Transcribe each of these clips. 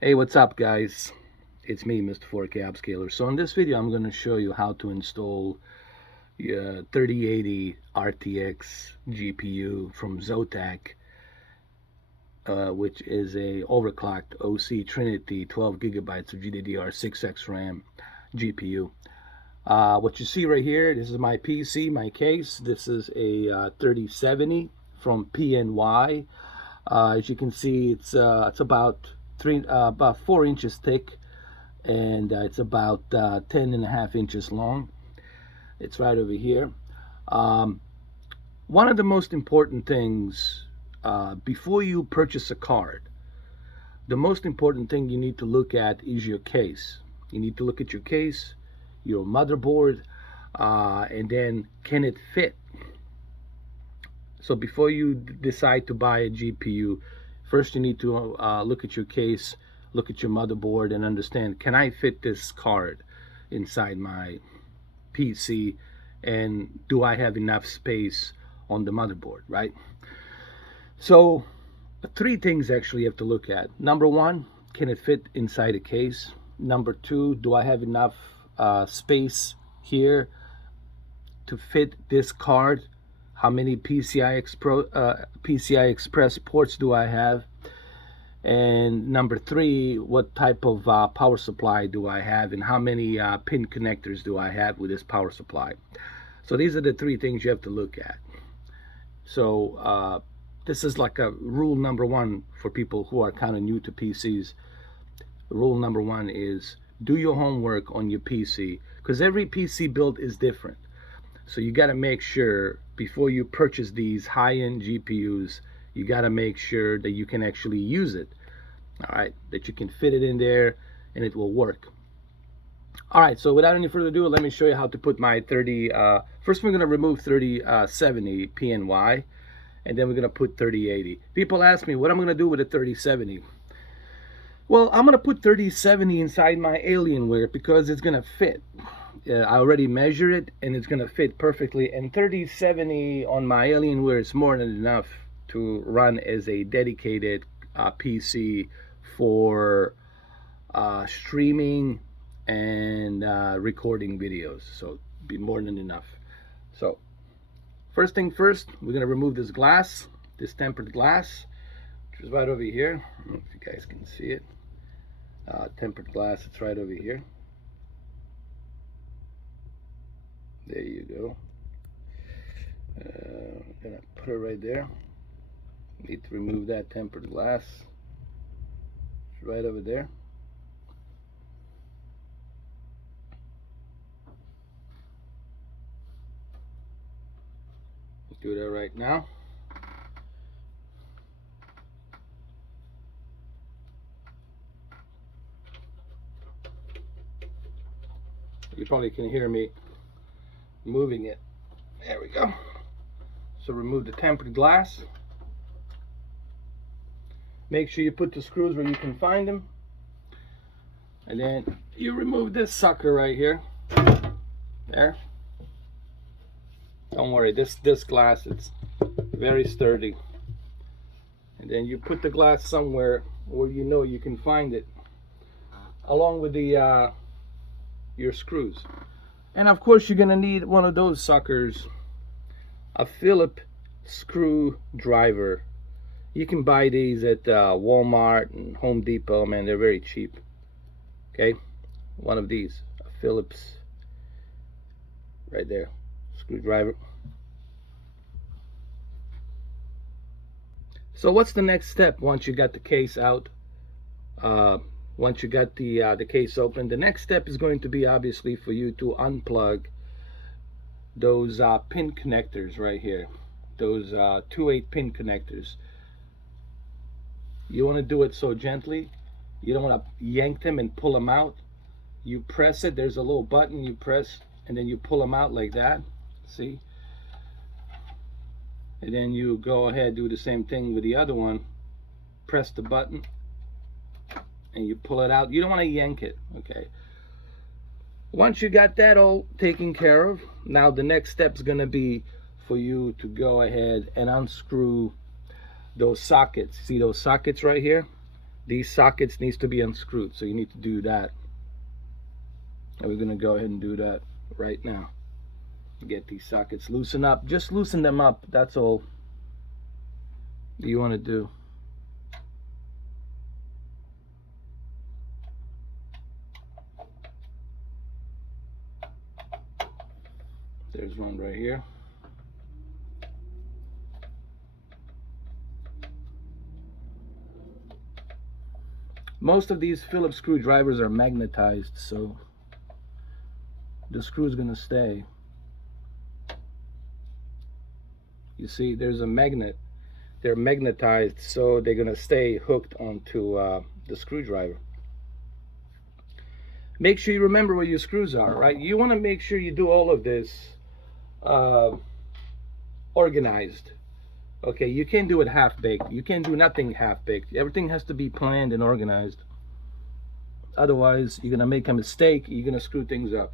Hey, what's up, guys? It's me, Mr. 4K Upscaler. So in this video, I'm going to show you how to install 3080 RTX GPU from Zotac, which is a overclocked OC Trinity 12 gigabytes of GDDR6X RAM GPU. What you see right here, this is my PC, my case. This is a 3070 from PNY. As you can see, it's about 4 inches thick, and it's about 10.5 inches long. It's right over here. One of the most important things before you purchase a card, the most important thing you need to look at is your case. You need to look at your case, your motherboard, and then can it fit? So before you decide to buy a GPU, first you need to look at your case, look at your motherboard, and understand, can I fit this card inside my PC, and do I have enough space on the motherboard, right? So three things actually you have to look at. Number one, can it fit inside a case? Number two, do I have enough space here to fit this card? How many PCI Express ports do I have? And number three, what type of power supply do I have, and how many pin connectors do I have with this power supply? So these are the three things you have to look at. So this is like a rule number one for people who are kind of new to PCs. Rule number one is do your homework on your PC, because every PC build is different. So you got to make sure before you purchase these high-end GPUs, you got to make sure that you can actually use it. All right, that you can fit it in there and it will work. All right, so without any further ado, let me show you how to put my first we're going to remove 3070 PNY, and then we're going to put 3080. People ask me what I'm going to do with a 3070. Well, I'm going to put 3070 inside my Alienware because it's going to fit. I already measured it and it's going to fit perfectly, and 3070 on my Alienware is more than enough to run as a dedicated PC for streaming and recording videos. So be more than enough. So first thing first, we're going to remove this glass, this tempered glass, which is right over here. I don't know if you guys can see it. Tempered glass, it's right over here. There you go. I'm gonna put it right there. Need to remove that tempered glass. It's right over there. Do that right now. You probably can hear me moving it. There we go. So remove the tempered glass. Make sure you put the screws where you can find them. And then you remove this sucker right here. There. Don't worry, this glass, it's very sturdy. And then you put the glass somewhere where you know you can find it, along with the your screws. And of course you're gonna need one of those suckers, a Phillips screwdriver. You can buy these at Walmart and Home Depot, man, they're very cheap. Okay, one of these, a Phillips, right there, screwdriver. So what's the next step once you got the case out? Once you got the case open, the next step is going to be obviously for you to unplug those pin connectors right here, those 2/8 pin connectors. You want to do it so gently. You don't want to yank them and pull them out. You press it, there's a little button you press, and then you pull them out like that. See? And then you go ahead, do the same thing with the other one. Press the button and you pull it out. You don't want to yank it, okay? Once you got that all taken care of, now the next step is going to be for you to go ahead and unscrew those sockets. See those sockets right here? these sockets needs to be unscrewed, so you need to do that. And we're going to go ahead and do that right now. Get these sockets loosen up. Just loosen them up. That's all you want to do. There's one right here. Most of these Phillips screwdrivers are magnetized, so the screw is going to stay. You see, there's a magnet. They're magnetized, so they're going to stay hooked onto the screwdriver. Make sure you remember where your screws are, right? You want to make sure you do all of this organized. Okay, you can't do it half-baked. You can't do nothing half-baked. Everything has to be planned and organized. Otherwise, you're going to make a mistake. You're going to screw things up.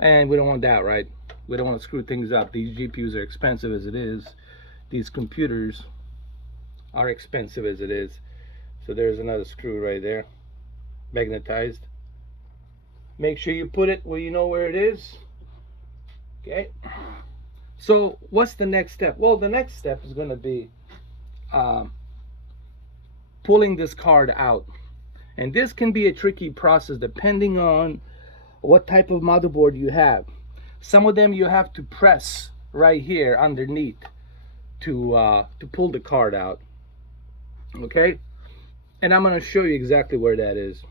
And we don't want that, right? We don't want to screw things up. These GPUs are expensive as it is. These computers are expensive as it is. So there's another screw right there, magnetized. Make sure you put it where you know where it is. Okay. So what's the next step? Well, the next step is going to be pulling this card out. And this can be a tricky process depending on what type of motherboard you have. Some of them you have to press right here underneath to pull the card out. Okay, and I'm going to show you exactly where that is.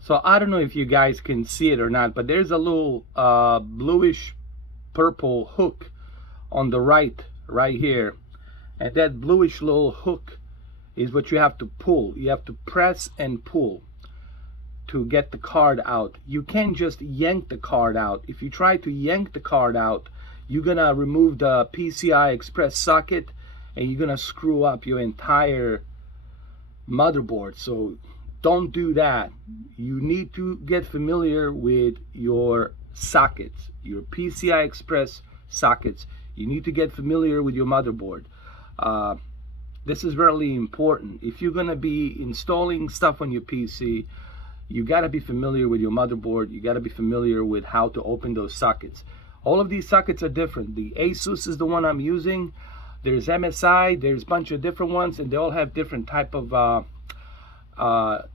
So I don't know if you guys can see it or not, but there's a little bluish purple hook on the right here, and that bluish little hook is what you have to pull. You have to press and pull to get the card out. You can't just yank the card out. If you try to yank the card out, you're gonna remove the PCI Express socket and you're gonna screw up your entire motherboard. So don't do that. You need to get familiar with your sockets, your PCI Express sockets. You need to get familiar with your motherboard. This is really important. If you're gonna be installing stuff on your PC, you got to be familiar with your motherboard. You got to be familiar with how to open those sockets. All of these sockets are different. The Asus is the one I'm using. There's MSI. There's a bunch of different ones, and they all have different type of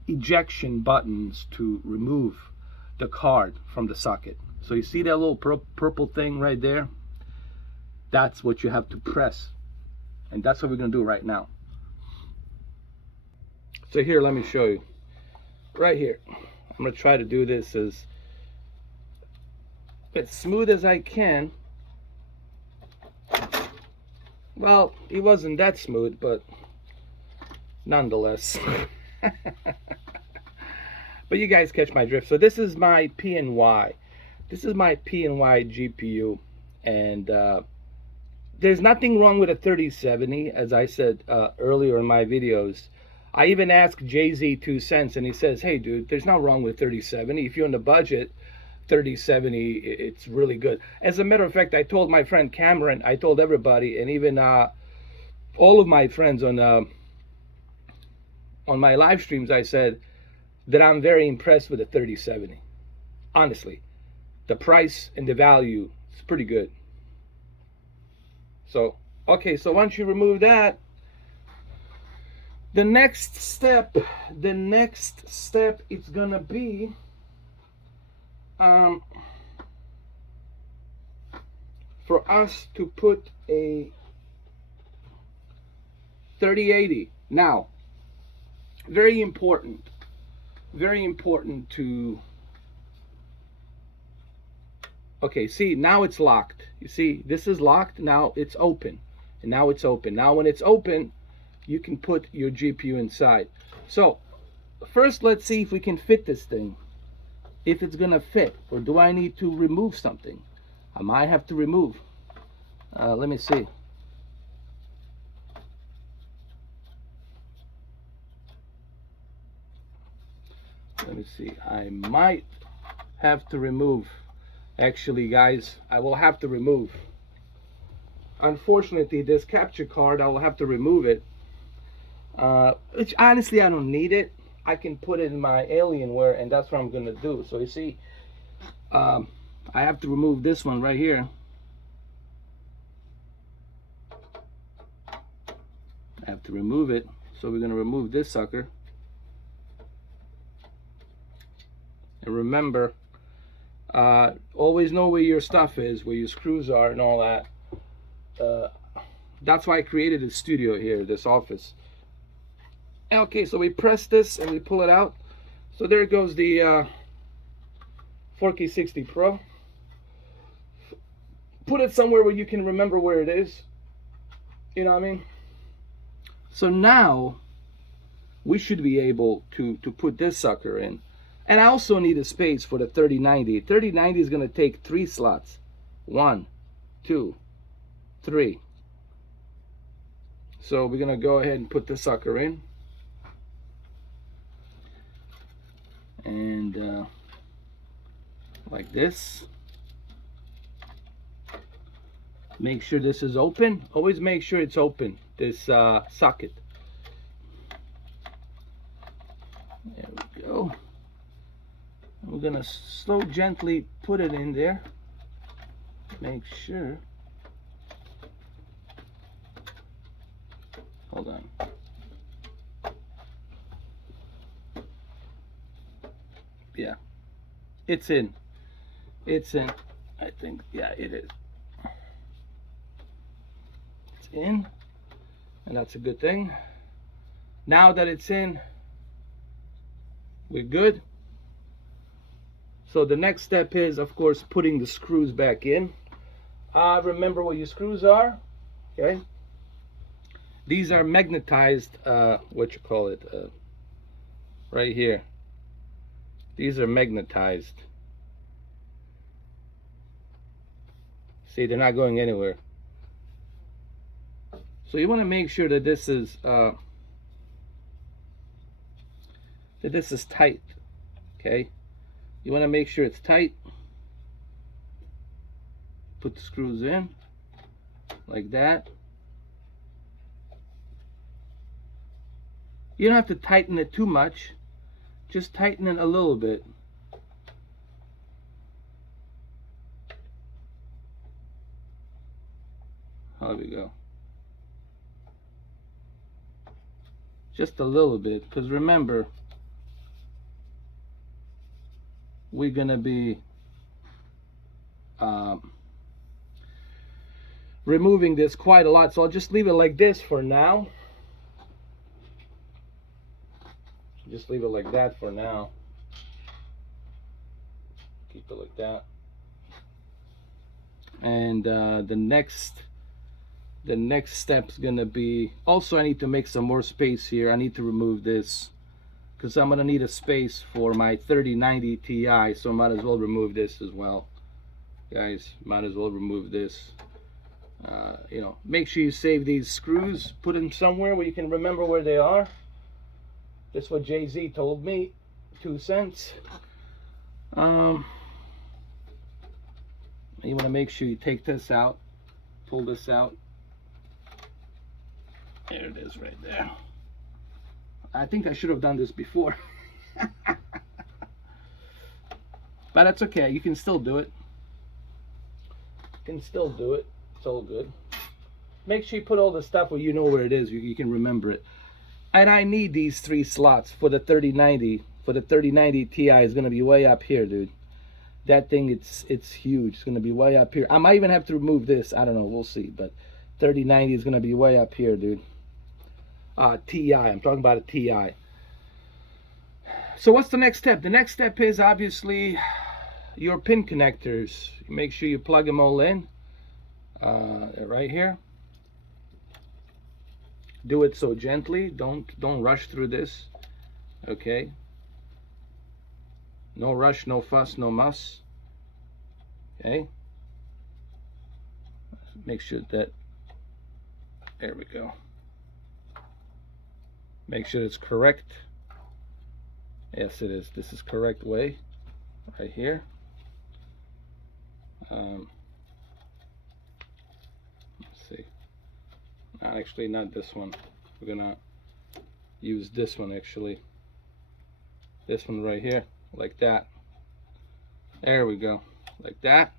ejection buttons to remove the card from the socket. So you see that little purple thing right there? That's what you have to press. And that's what we're going to do right now. So here, let me show you. Right here, I'm going to try to do this as smooth as I can. Well, it wasn't that smooth, but nonetheless. But you guys catch my drift. So this is my PNY. This is my PNY GPU, and there's nothing wrong with a 3070, as I said earlier in my videos. I even asked Jay-Z 2 cents, and he says, hey dude, there's nothing wrong with 3070. If you're on the budget, 3070, it's really good. As a matter of fact, I told my friend Cameron, I told everybody, and even all of my friends on my live streams, I said that I'm very impressed with the 3070. Honestly, the price and the value is pretty good. So, okay, so once you remove that, the next step is gonna be for us to put a 3080. Now, very important to, okay, see, now it's locked. You see, this is locked, now it's open, and now it's open. Now when it's open, you can put your GPU inside. So first, let's see if we can fit this thing, if it's gonna fit, or do I need to remove something? I might have to remove. Let me see. Let me see. I might have to remove Actually, guys, I will have to remove. Unfortunately, this capture card, I will have to remove it. Which honestly, I don't need it. I can put it in my Alienware, and that's what I'm gonna do. So you see, I have to remove this one right here. I have to remove it. So we're gonna remove this sucker. And remember, always know where your stuff is, where your screws are and all that. That's why I created a studio here, this office. Okay, so we press this and we pull it out. So there goes the 4K60 Pro. Put it somewhere where you can remember where it is. You know what I mean? So now we should be able to put this sucker in. And I also need a space for the 3090. 3090 is going to take 3 slots. 1, 2, 3. So we're going to go ahead and put this sucker in. And like this. Make sure this is open. Always make sure it's open, this socket. There we go. We're gonna slow gently put it in there. Make sure. Hold on. Yeah, it's in. It's in. I think, yeah, it is. It's in, and that's a good thing. Now that it's in, we're good. So the next step is, of course, putting the screws back in. Remember what your screws are, okay? These are magnetized, right here. These are magnetized. See, they're not going anywhere. So you want to make sure that this is tight, okay? You want to make sure it's tight. Put the screws in like that. You don't have to tighten it too much. Just tighten it a little bit. There we go. Just a little bit, because remember, we're gonna be removing this quite a lot, so I'll just leave it like this for now. Just leave it like that for now. Keep it like that. And the next step's gonna be, also I need to make some more space here. I need to remove this because I'm gonna need a space for my 3090 Ti, so I might as well remove this as well, guys. Might as well remove this. You know, make sure you save these screws, put them somewhere where you can remember where they are. That's what Jay-Z told me, 2 cents. You want to make sure you take this out, pull this out. There it is right there. I think I should have done this before. But that's okay, you can still do it. You can still do it, it's all good. Make sure you put all the stuff where you know where it is, you can remember it. And I need these 3 slots for the 3090. For the 3090 Ti is gonna be way up here, dude. That thing, it's huge. It's gonna be way up here. I might even have to remove this. I don't know, we'll see. But 3090 is gonna be way up here, dude. Ti, I'm talking about a Ti. So what's the next step? The next step is obviously your pin connectors. Make sure you plug them all in. Right here. Do it so gently. Don't rush through this. Okay. No rush, no fuss, no muss. Okay. Make sure that, there we go. Make sure it's correct. Yes, it is. This is correct way. Right here. Let's see. Actually, not this one. We're gonna use this one actually. This one right here, like that. There we go, like that.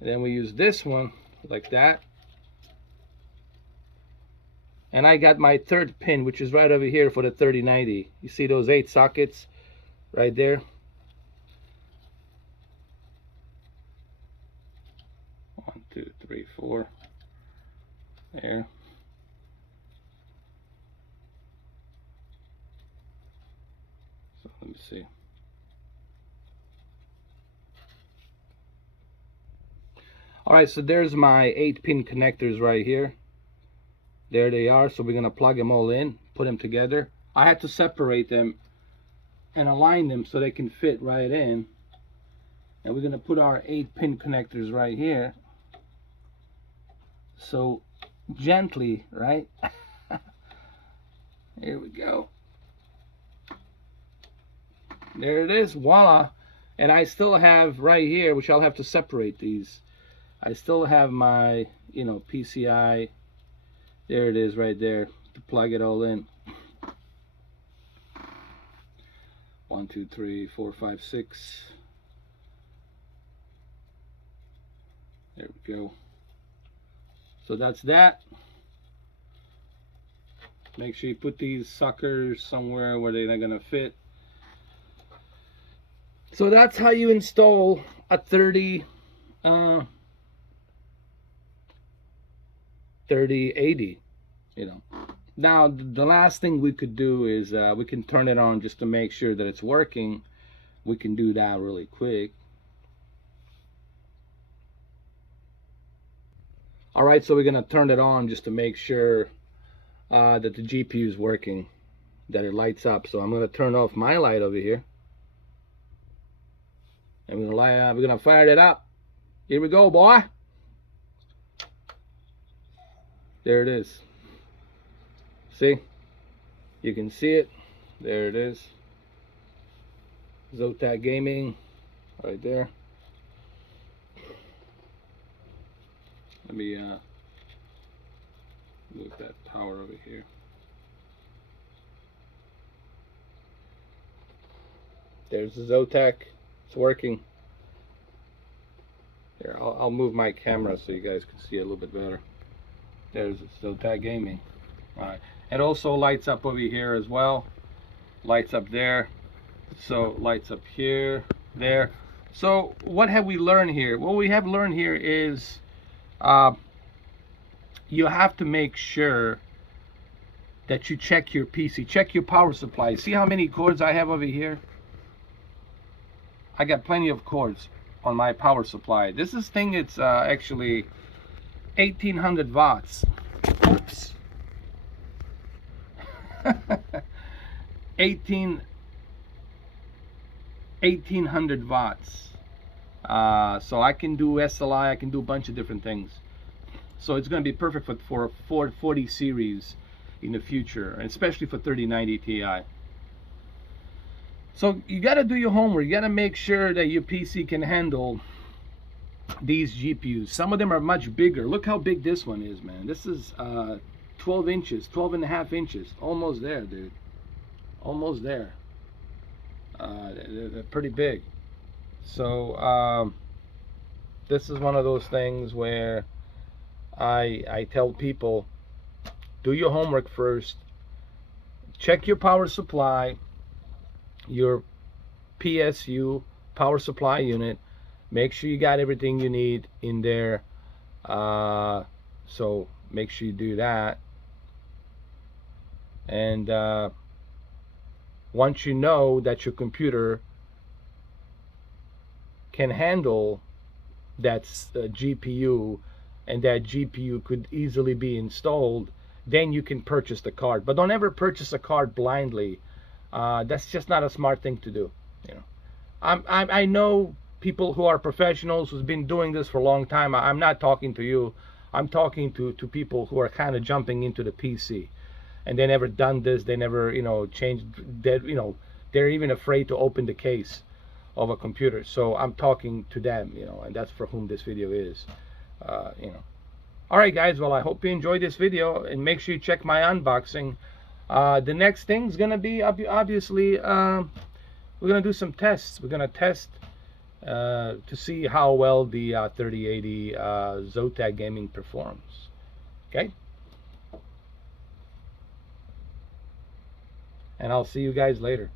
And then we use this one like that. And I got my third pin, which is right over here for the 3090. You see those 8 sockets right there? 1, 2, 3, 4. There. So let me see. All right, so there's my 8-pin connectors right here. There they are. So we're gonna plug them all in, put them together. I had to separate them and align them so they can fit right in. And we're gonna put our 8-pin connectors right here. So gently, right? Here we go. There it is, voila. And I still have right here, which I'll have to separate these. I still have my, PCI. There it is right there to plug it all in. 1, 2, 3, 4, 5, 6. There we go. So that's that. Make sure you put these suckers somewhere where they're not gonna fit. So that's how you install a 3080, Now the last thing we could do is we can turn it on just to make sure that it's working. We can do that really quick. All right, so we're gonna turn it on just to make sure that the GPU is working, that it lights up. So I'm gonna turn off my light over here, and we're gonna fire it up. Here we go, boy. There it is. See? You can see it. There it is. Zotac Gaming right there. Let me move that power over here. There's the Zotac. It's working. Here, I'll move my camera so you guys can see it a little bit better. There's Zotac Gaming. All right. It also lights up over here as well. Lights up there. So lights up here, there. So what have we learned here? What we have learned here is you have to make sure that you check your PC, check your power supply. See how many cords I have over here? I got plenty of cords on my power supply. This thing, it's actually 1800 watts. Oops. 1800 watts. So I can do SLI, I can do a bunch of different things. So it's going to be perfect for a 440 series in the future, and especially for 3090 Ti. So you got to do your homework. You got to make sure that your PC can handle these GPUs. Some of them are much bigger. Look how big this one is, man. This is 12 inches, 12 and a half inches. Almost there, dude. Almost there. They're pretty big. So this is one of those things where I tell people, do your homework first. Check your power supply, your PSU, power supply unit. Make sure you got everything you need in there. So make sure you do that. And once you know that your computer can handle that GPU, and that GPU could easily be installed, then you can purchase the card. But don't ever purchase a card blindly. That's just not a smart thing to do. I know people who are professionals who's been doing this for a long time. I'm not talking to you. I'm talking to people who are kind of jumping into the PC, and they never done this. They never changed. They're even afraid to open the case of a computer. So I'm talking to them, you know, and that's for whom this video is, you know. All right, guys. Well, I hope you enjoyed this video, and make sure you check my unboxing. The next thing is gonna be obviously we're gonna do some tests. We're gonna test to see how well the 3080 Zotac gaming performs. Okay. And I'll see you guys later.